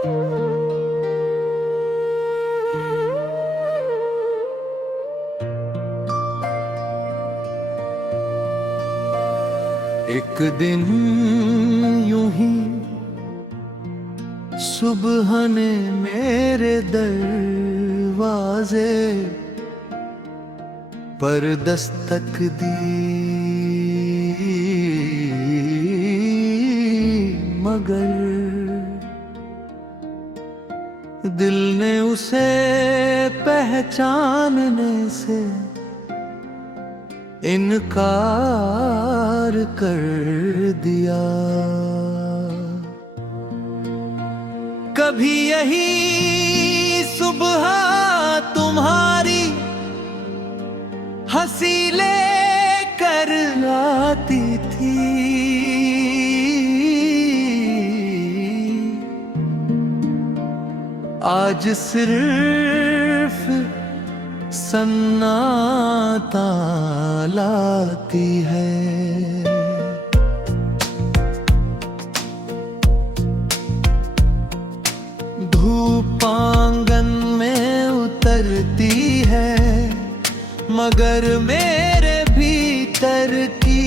एक दिन यूं ही सुबह ने मेरे दरवाजे पर दस्तक दी, मगर दिल ने उसे पहचानने से इनकार कर दिया। कभी यही सुबह तुम्हारी हंसी लेकर आती थी, आज सिर्फ सन्नाटा लाती है। धूप आंगन में उतरती है, मगर मेरे भीतर की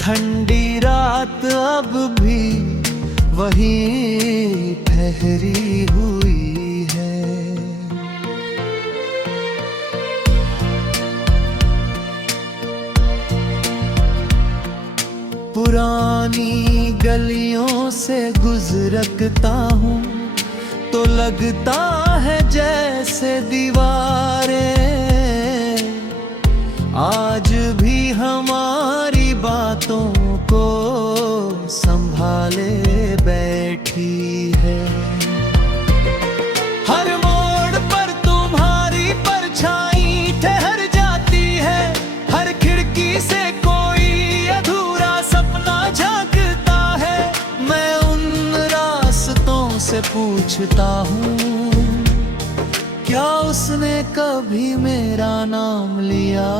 ठंडी रात अब भी वहीं ठहरी हुई है। पुरानी गलियों से गुजरता हूँ तो लगता है जैसे दीवारें आज भी हमारी बातों को संभाले बैठी है। हर मोड़ पर तुम्हारी परछाई ठहर जाती है, हर खिड़की से कोई अधूरा सपना झांकता है। मैं उन रास्तों से पूछता हूँ, क्या उसने कभी मेरा नाम लिया?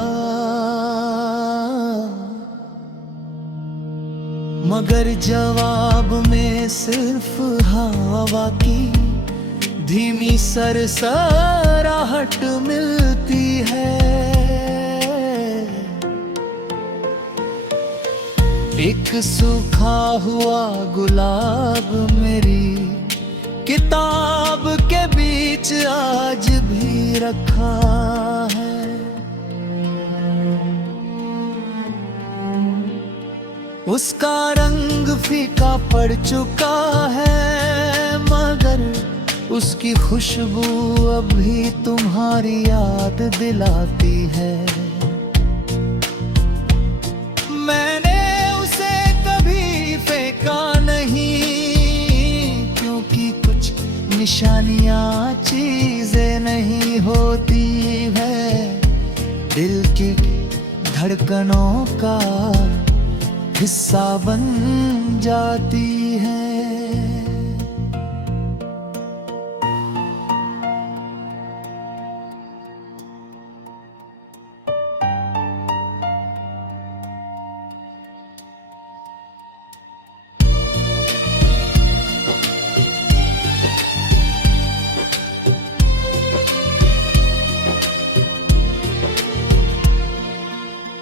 मगर जवाब में सिर्फ हवा की धीमी सरसराहट मिलती है। एक सूखा हुआ गुलाब मेरी किताब के बीच आज भी रखा है। उसका रंग फीका पड़ चुका है, मगर उसकी खुशबू अभी तुम्हारी याद दिलाती है। मैंने उसे कभी फेंका नहीं, क्योंकि कुछ निशानियां चीजें नहीं होती है, दिल की धड़कनों का हिस्सा बन जाती है।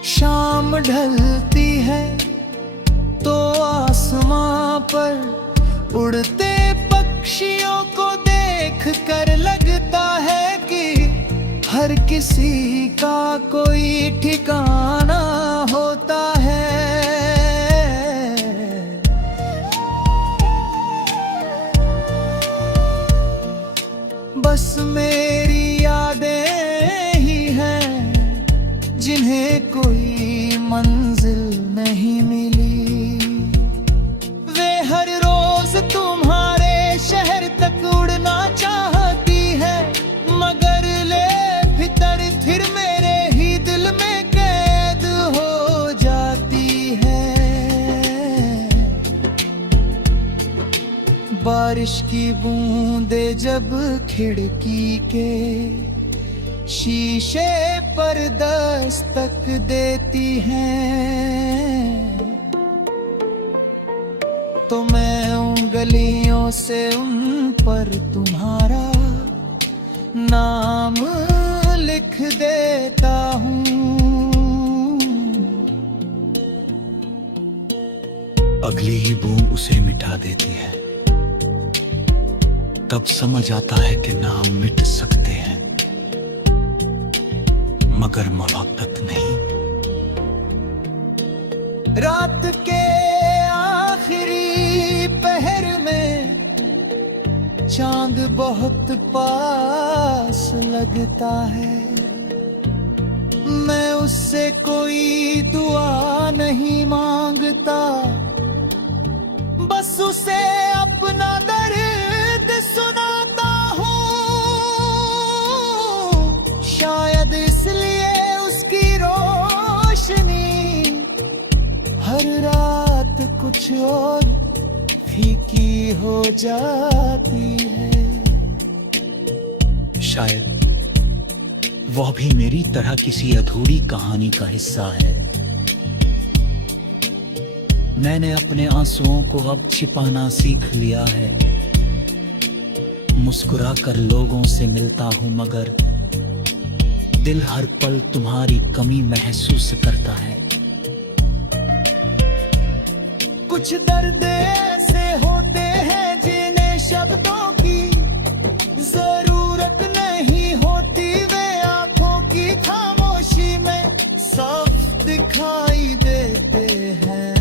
शाम ढलती है तो आसमां पर उड़ते पक्षियों को देख कर लगता है कि हर किसी का कोई ठिकाना होता है। बस मेरी यादें ही हैं जिन्हें कोई मंजिल नहीं मिली। वे हर रोज तुम्हारे शहर तक उड़ना चाहती है, मगर ले भीतर फिर मेरे ही दिल में कैद हो जाती है। बारिश की बूंदें जब खिड़की के शीशे पर दस्तक देती हैं तो मैं कलियों से उन पर तुम्हारा नाम लिख देता हूँ। अगली ही बूंद उसे मिटा देती है, तब समझ आता है कि नाम मिट सकते हैं मगर मोहब्बत नहीं। रात के आखिरी पहर में चांद बहुत पास लगता है। मैं उससे कोई दुआ नहीं मांगता, बस उसे अपना दर्द सुनाता हूँ। शायद इसलिए उसकी रोशनी हर रात कुछ और फीकी हो जाती है। शायद वह भी मेरी तरह किसी अधूरी कहानी का हिस्सा है। मैंने अपने आंसुओं को अब छिपाना सीख लिया है। मुस्कुरा कर लोगों से मिलता हूं मगर दिल हर पल तुम्हारी कमी महसूस करता है। कुछ दर्द ऐसे होते हैं जिन्हें शब्दों की जरूरत नहीं होती, वे आंखों की खामोशी में साफ दिखाई देते हैं।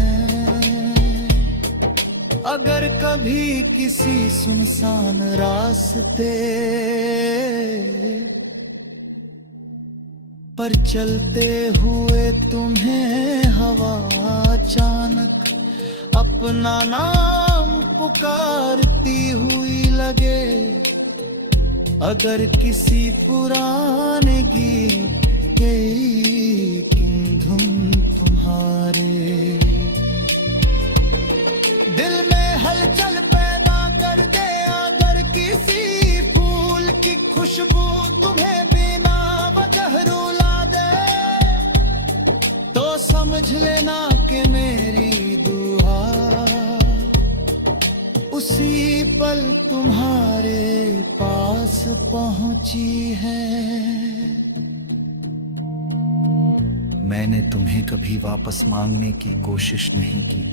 अगर कभी किसी सुनसान रास्ते पर चलते हुए तुम्हें हवा अचानक अपना नाम पुकारती हुई लगे, अगर किसी पुराने गीत की धुन तुम्हारे दिल में हलचल पैदा कर दे, अगर किसी फूल की खुशबू तुम्हें बिना वजह रुला दे, तो समझ लेना कि मेरी दुआ उसी पल तुम्हारे पास पहुंची है। मैंने तुम्हें कभी वापस मांगने की कोशिश नहीं की,